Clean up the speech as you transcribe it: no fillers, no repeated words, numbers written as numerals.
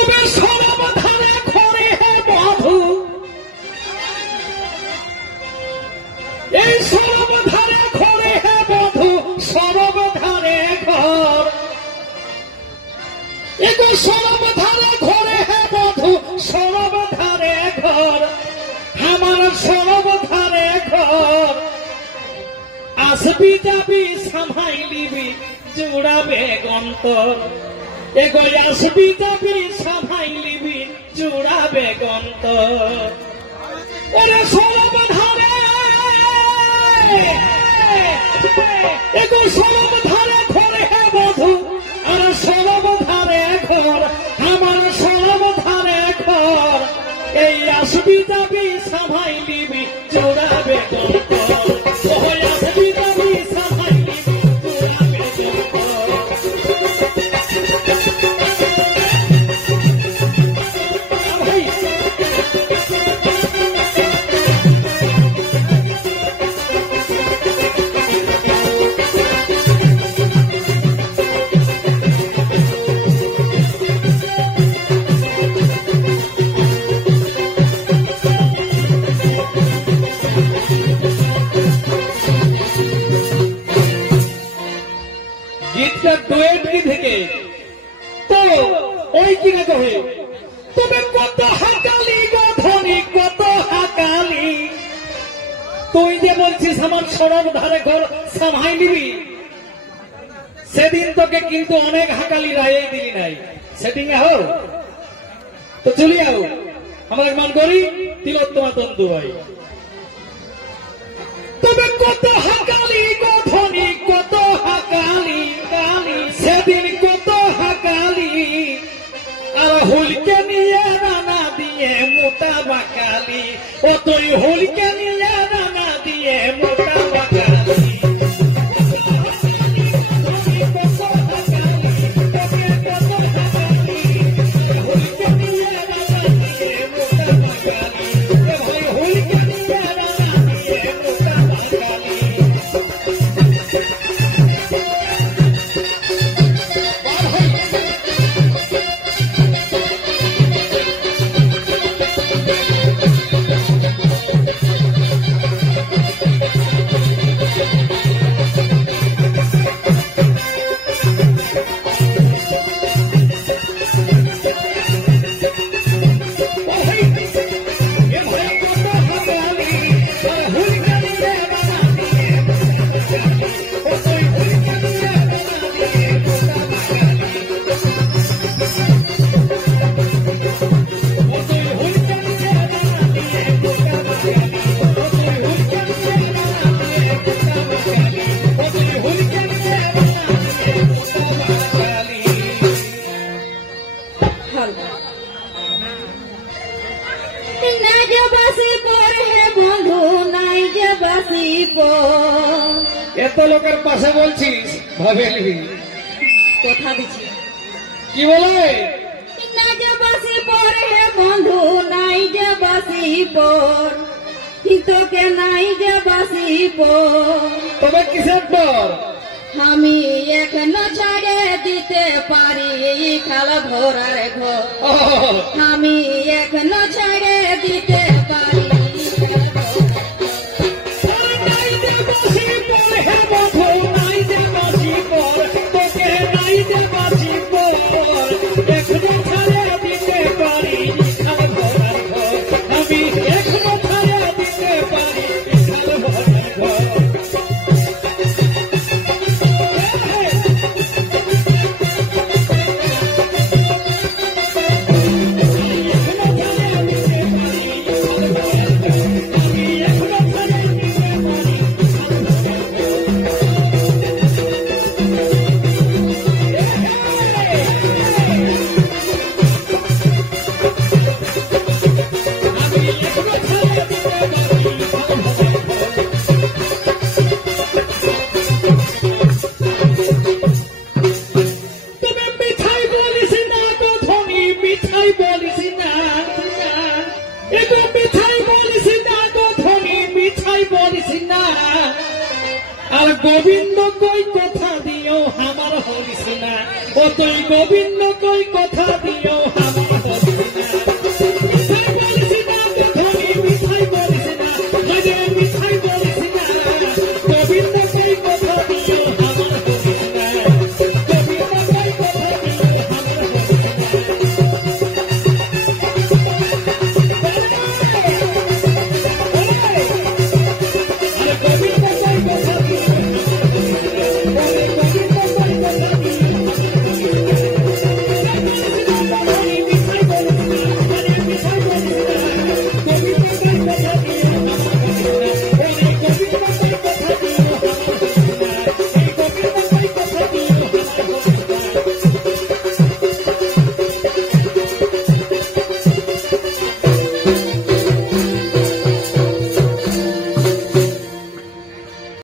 তবে সর্বধারে ঘরে হে বধূ, এই সর্বধারে ঘরে হে বধূ, সর্বধারে ঘর, এগো সর্বধারে ঘরে হে বধূ, সর্বধারে ঘর, আমার সর্বধারে ঘর। আসবি যাবি সামাইলিবি জুড়াবে গন্তর, এগো আসবি যাবি সামাইলিবি জুড়াবে গন্তর। ওরে সর্বধারে, এগো সর্বধারে ঘরে হে বধূ, আর সর্বধারে ঘর, আমার সর্বধারে ঘর। এই আসবি যাবি সামাইলিবি জুড়াবে গন্তর, ওই আসবি যাবি সামাইলিবি জুড়াবে গন্তর। গীতটা ডুয়েট কি থেকে তো ওই কিনা কহে, তবে কত হাকালি গো ধনী, কত হাকালি। তুই যে বলছিস আমার সরব ধারে ঘর সামাই নিবি, সেদিন তোকে কিন্তু অনেক হাকালি রায় দিলি নাই। সেটিং এ হো তো চলি আও, আমার মান করি তিলোত্তমা তন্তু ভাই। তবে কত হাকালি গো ধনী, কত হাকালি, সেদিন কত হাকালি, আর হুলকে নিয়ে রানা দিয়ে মোটা বাকালি, ও তুই হুলকে নিয়ে রানা দিয়ে মোটা বাকালি। এত লোকের পাশে বলছিস ভাবে নিবি, কথা দিচ্ছি কি বলে না যে বাসি পর হে বন্ধু, নাই যে বাসি পর, তোকে নাই যে বাসি পর। তবে কিসের পর? আমি এখনো ছাড়ে দিতে পারি খালা ভরার ঘর, আমি এখনো ছাড়ে দিতে পারি। আর গোবিন্দ কই কথা দিও আমার হরিস না, ও তুই গোবিন্দ কই কথা দিও